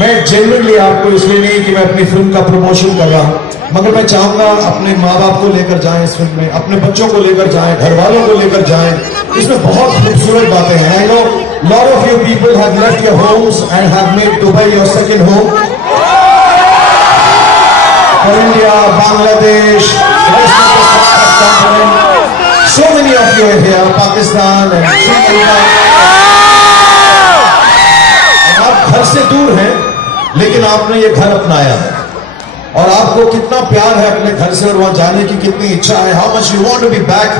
मैं जेन्युइनली आपको इसलिए नहीं कि मैं अपनी फिल्म का प्रमोशन कर रहा हूं, मगर मैं चाहूंगा अपने माँ बाप को लेकर जाएं इस फिल्म में, अपने बच्चों को लेकर जाएं, घर वालों को लेकर जाएं। इसमें बहुत खूबसूरत बातें हैं। I know lot of you people have left your homes and have made Dubai your second home. For India, Bangladesh, so many of you are here, Pakistan and Sri Lanka. आप घर से दूर हैं, लेकिन आपने ये घर अपनाया है और आपको कितना प्यार है अपने घर से और वहां जाने की कितनी इच्छा है. How much you want to be back.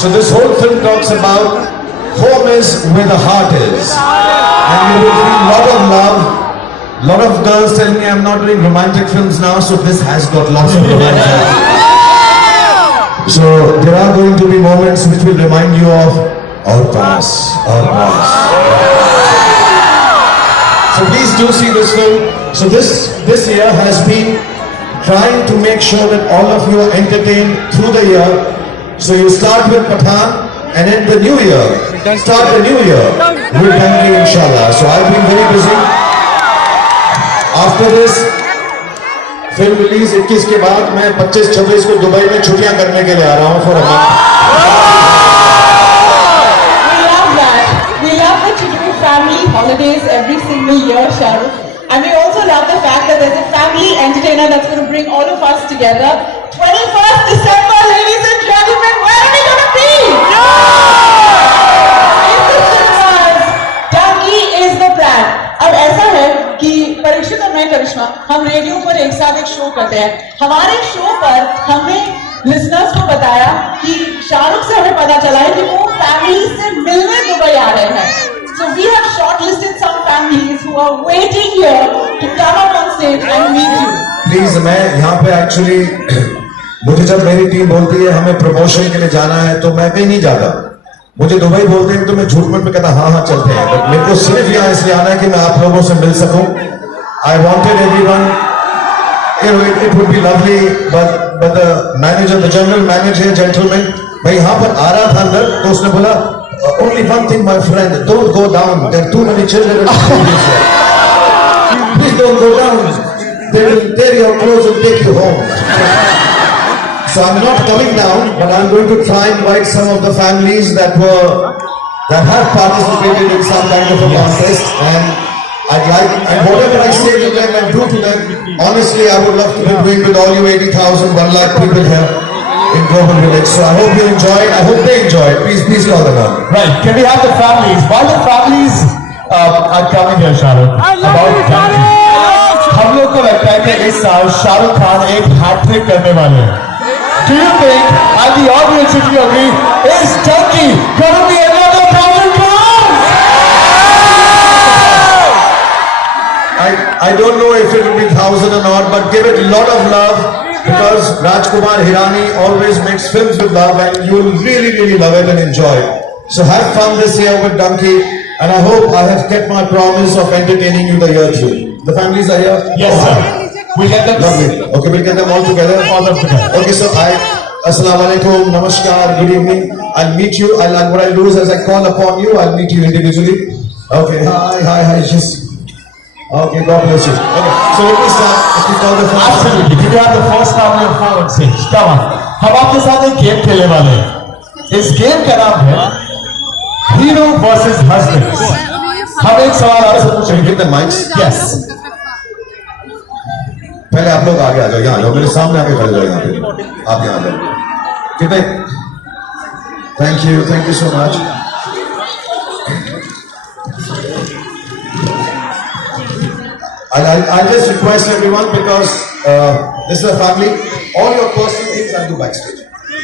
So this whole film talks about home is where the heart is, and you will feel lot of love. Lot of girls tell me I'm not doing romantic films now, so this has got lots of romance. So there are going to be moments which will remind you of our past, our past. So please do see this film. So this year has been trying to make sure that all of you are entertained through the year. So you start with Pathaan and in the new year, start the new year with Danki, inshallah. So I've been very busy. After this film release 21 के बाद मैं 25-26 को Dubai में छुट्टियां करने के लिए आ रहा हूं for a month. We love that. We love that you do family holidays every single year, Shahrukh. And we also love the fact that there's a family entertainer that's going to bring all of us together. 21st December, ladies and gentlemen, where are we going to be? In the cinemas. Danki is the plan. अब ऐसा है कि परीक्षित और मैं करिश्मा हम radio पर एक साथ एक शो करते हैं. हमारे शो पर हमने लिसनर्स को बताया कि शाहरुख से हमें पता चला है कि वो फैमिली से मिलने दुबई आ रहे हैं. So we have shortlisted some families who are waiting here to come up on stage and meet you. Please मैं यहाँ पे एक्चुअली मुझे जब मेरी टीम बोलती है हमें प्रमोशन के लिए जाना है तो मैं कहीं नहीं जाता. मुझे दुबई बोलते हैं तो मैं झूठ मूठ में कहता हाँ चलते हैं. बट मेरे को सिर्फ यहाँ इसलिए आना है कि मैं आप लोगों से मिल सकूं. I wanted everyone, it would be lovely, but the manager, the general manager gentleman, मैं यहाँ पर आ रहा था अंदर तो उसने बोला only one thing my friend, don't go down, there are too many children, please don't go down, they will take your clothes and take you home. So I'm not coming down, but I'm going to try and invite some of the families that have participated in some kind of a contest, and I'd like, and whatever I say to them and do to them, honestly, I would love to be doing with all you 80,000, 1 lakh people here in Global Village. So I hope you enjoy it. I hope they enjoy it. Please call them out. Right? Can we have the families? While the families are coming here, Shahrukh, about Danki, हम लोग को लगता है कि इस साल शाहरुख खान एक hat trick करने वाले हैं. Do you think, and the audience, if you agree, is Danki going to be another 1,000 crores? I don't know if it will be 1,000 or not, but give it a lot of love because Rajkumar Hirani always makes films with love, and you will really love it and enjoy it. So have fun this year with Danki, and I hope I have kept my promise of entertaining you the year through. The families are here? Yes, sir. We'll get them. Lovely. Okay, we'll get them all together. All of them together. Okay, so Assalamu alaikum, namaskar, good evening. I'll meet you. What I'll do is as I call upon you, I'll meet you individually. Okay, hi, just. Okay, God bless you. Okay, so let me start. If you call the first. Absolutely. Did you have the first family of 4 on stage? Come on. हम आपके साथ एक game खेलने वाले हैं. इस game का नाम है Hero versus Husbands. हम एक सवाल आपसे पूछेंगे. Get the mics. Yes. पहले आप लोग आगे आ जाओ, यहाँ आ जाओ, मेरे सामने आके खड़े जाओ. यहाँ पे आप यहाँ आ जाओ. कितने? Thank you so much. I'll just request everyone because this is a family. All your personal things I'll do backstage.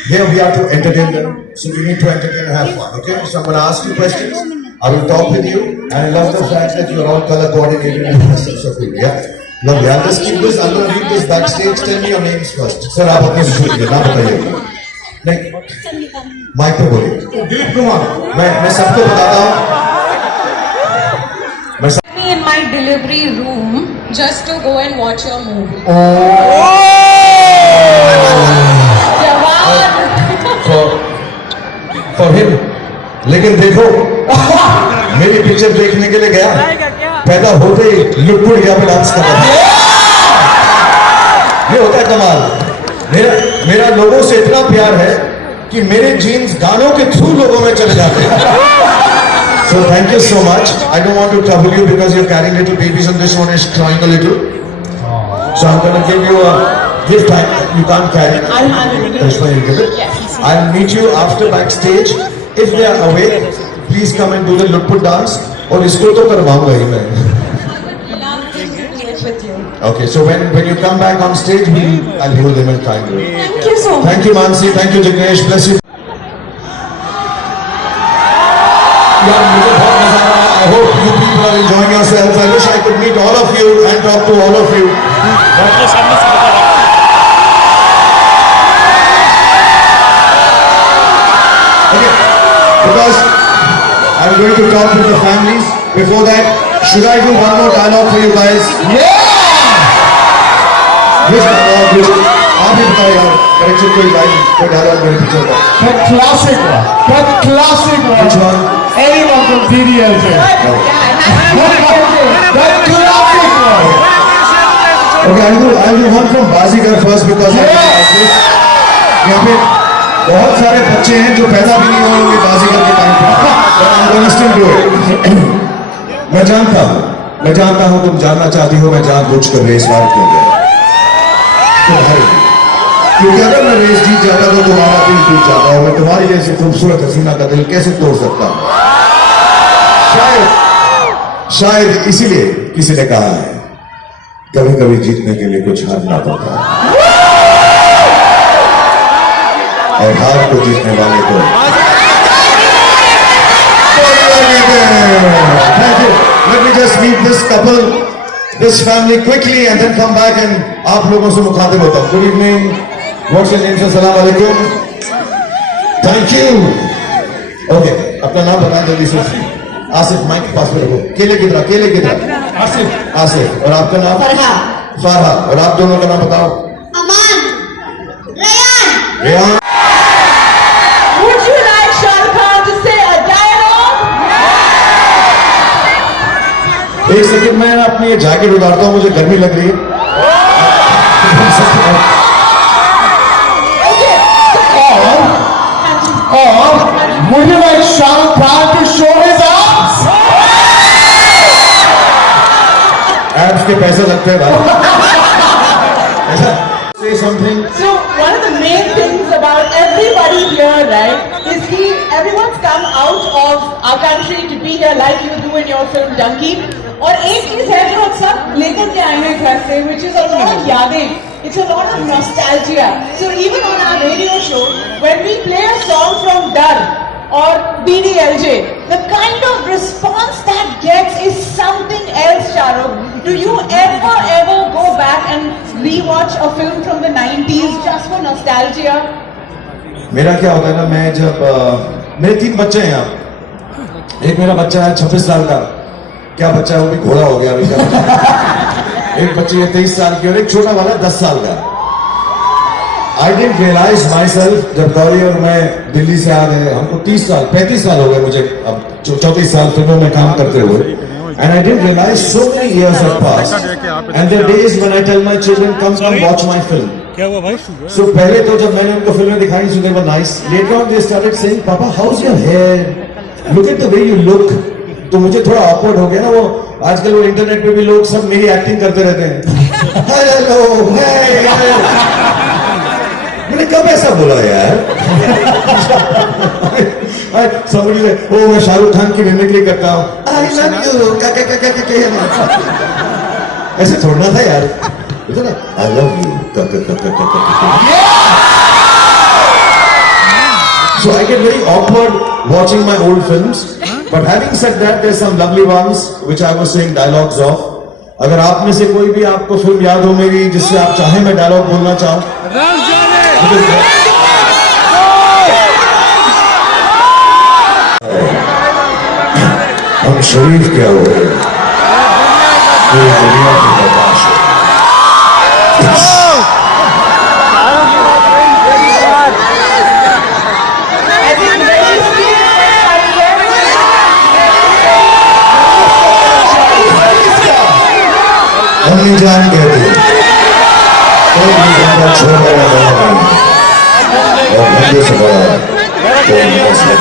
Here we are to entertain them, so we need to entertain and have fun. Okay? So I'm going to ask you questions. I will talk with you, and I love the fact that you are all color coordinated and have a sense of humor. Yeah. Lovely. I'll just keep this. I'm going to read this backstage. Tell me your names first. Sir, आप अपने से शुरू कीजिए. नाम बताइए. नहीं. Mic पे बोलिए. दीप कुमार. मैं सबको बताता हूँ. In my delivery room just to go and watch your movie. For him. लेकिन देखो मेरी पिक्चर देखने के लिए गया, पैदा होते ही लुटपुट गया पे डांस कर रहा था। ये होता है कमाल। मेरा लोगों से इतना प्यार है कि मेरे जीन्स गानों के थ्रू लोगों में चले जाते हैं। So thank you so much. I don't want to trouble you because you're carrying little babies and this one is crying a little. So I'm going to give you a gift. You can't carry it. I'll hand it. That's why you give it. Yes. I'll meet you after backstage. If they are awake, please come and do the lutput dance. और इसको तो करवाऊंगा ही मैं. With you. Okay, so when you come back on stage, I'll hold them and try and do it. Thank you so much. Thank you, Mansi. Thank you, Jignesh. Bless you. यार मुझे बहुत मजा आ रहा है. I hope you people are enjoying yourselves. I wish I could meet all of you and talk to all of you. Okay, because I'm going to talk with the families. Before that, should I do one more dialogue for you guys? Which dialogue? आप ही बताओ यार. Correction कोई dialogue मेरे पीछे होगा. The classic one. The classic one. Which one? Anyone from DDLJ. The classic one. Okay, I'll do one from Bazigar first because यहाँ पे बहुत सारे बच्चे हैं जो पैदा भी नहीं होंगे बाजीगर के टाइम पे. But I'm gonna still do it. मैं जानता हूँ तुम जानना चाहती हो मैं जानबूझकर रेस वार क्यों गया. क्योंकि अगर मैं रेस जीत जाता तो तुम्हारा दिल टूट जाता और मैं तुम्हारी जैसी खूबसूरत हसीना का दिल कैसे तोड़ सकता हूँ. शायद इसीलिए किसी ने कहा है कभी कभी जीतने के लिए कुछ हारना पड़ता है और हार को जीतने वाले को Thank you. Let me just meet this couple, this family quickly and then come back and आप लोगों से मुखातिब होता हूँ. Good evening. What's your name? Assalamu alaikum. Thank you. Okay. अपना नाम बताएं जल्दी से. आसिफ माइक पास में रखो. केले किधर? आसिफ. और आपका नाम? फरहा. और आप दोनों का नाम बताओ. अमान, Rehan. Would you like Shah Rukh Khan to say a dialogue? एक सेकंड मैं ना अपनी ये जैकेट उतारता हूँ मुझे गर्मी लग रही है. Okay. Or would you like Shah Rukh Khan to show his arms? Abs के पैसे लगते हैं भाई. Say something. So one of the main things about everybody here, right, is everyone's come out of our country to be here like you do in your film Dunki. और एक चीज है जो हम सब लेकर के आए हैं घर से, which is a lot of यादें. It's a lot of nostalgia. So even on our radio show, when we play a song from Dar or DDLJ, the kind of response that gets is something else, Shahrukh. Do you ever go back and rewatch a film from the 90s just for nostalgia? मेरा क्या होता है ना मैं जब मेरे 3 बच्चे हैं यहाँ. एक मेरा बच्चा है 26 साल का. क्या बच्चा है वो भी घोड़ा हो गया अभी. एक बच्ची है 23 साल की और एक छोटा वाला 10 साल का. I didn't realize myself जब गौरी और मैं दिल्ली से आ गए हमको 35 साल हो गए मुझे अब 34 साल फिल्मों में काम करते हुए. And I didn't realize so many years have passed. And there are days when I tell my children, come watch my film. क्या हुआ भाई? So पहले तो जब मैंने उनको फिल्में दिखाई so they were nice. Later on they started saying, Papa, how's your hair? Look at the way you look. तो मुझे थोड़ा awkward हो गया ना वो. आजकल वो इंटरनेट पे भी लोग सब मेरी एक्टिंग करते रहते हैं. हेलो, मैंने कब ऐसा बोला यार? Somebody said, oh मैं शाहरुख खान की मिमिक्री करता हूँ. I love you. ऐसे छोड़ना था यार. I love you. So I get very awkward watching my old films. But having said that, there's some lovely ones which I was saying dialogues of. अगर आप में से कोई भी आपको फिल्म याद हो मेरी जिससे आप चाहे मैं डायलॉग बोलना चाहूँ. हम शरीफ क्या हो गए पूरी दुनिया की बर्दाश्त है. अम्मी जान कहती है कोई भी बंदा छोटा या बड़ा नहीं और मुझे से बड़ा कोई मसला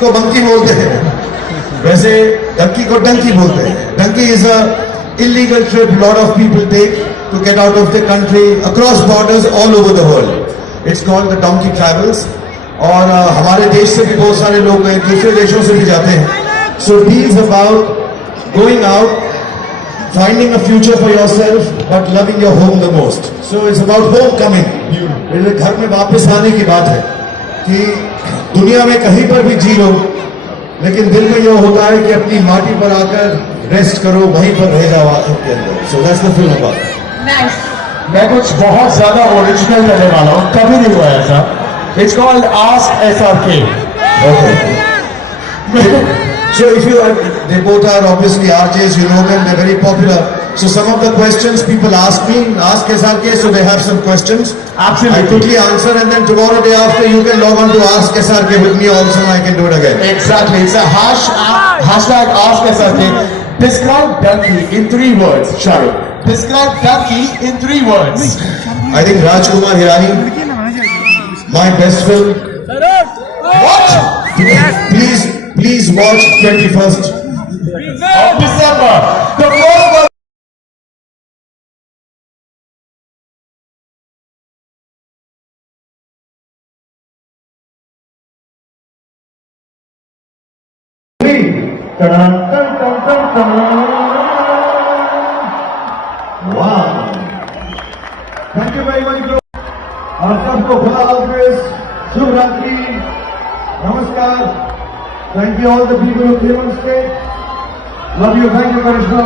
को बंकी बोलते हैं, वैसे डंकी को डंकी बोलते हैं. Donkey is a illegal trip lot of people take to get out of the country across borders all over the world. It's called the donkey travels. और हमारे देश से भी बहुत सारे लोग दूसरे देशों से भी जाते हैं. So it is about going out, finding a future for yourself, but loving your home the most. So it's about homecoming. घर में वापस आने की बात है कि दुनिया में कहीं पर भी जी लो, लेकिन दिल में यह होता है कि अपनी माटी पर आकर रेस्ट करो, वहीं पर रह जाओ आंखों के अंदर. So that's the film about. Nice. मैं कुछ बहुत ज्यादा ओरिजिनल करने वाला हूँ, कभी नहीं हुआ ऐसा. It's called ask SRK. So if you are, they both are obviously RJs, you know them, they're very popular. So some of the questions people ask me, ask SRK, so they have some questions. Absolutely. I quickly answer and then tomorrow day after you can log on to Ask SRK with me also and I can do it again. Exactly. It's a hashtag Ask SRK. Describe donkey in 3 words, Shahrukh. Describe donkey in 3 words. I think Rajkumar Hirani, my best film. What? Please watch 21st. Of December. The first one. Wow. Thank you very much, bro. और सबको खुदा हाफिज, शुभ रात्रि, नमस्कार. Thank you all the people who came on stage. Love you, thank you, Karishma.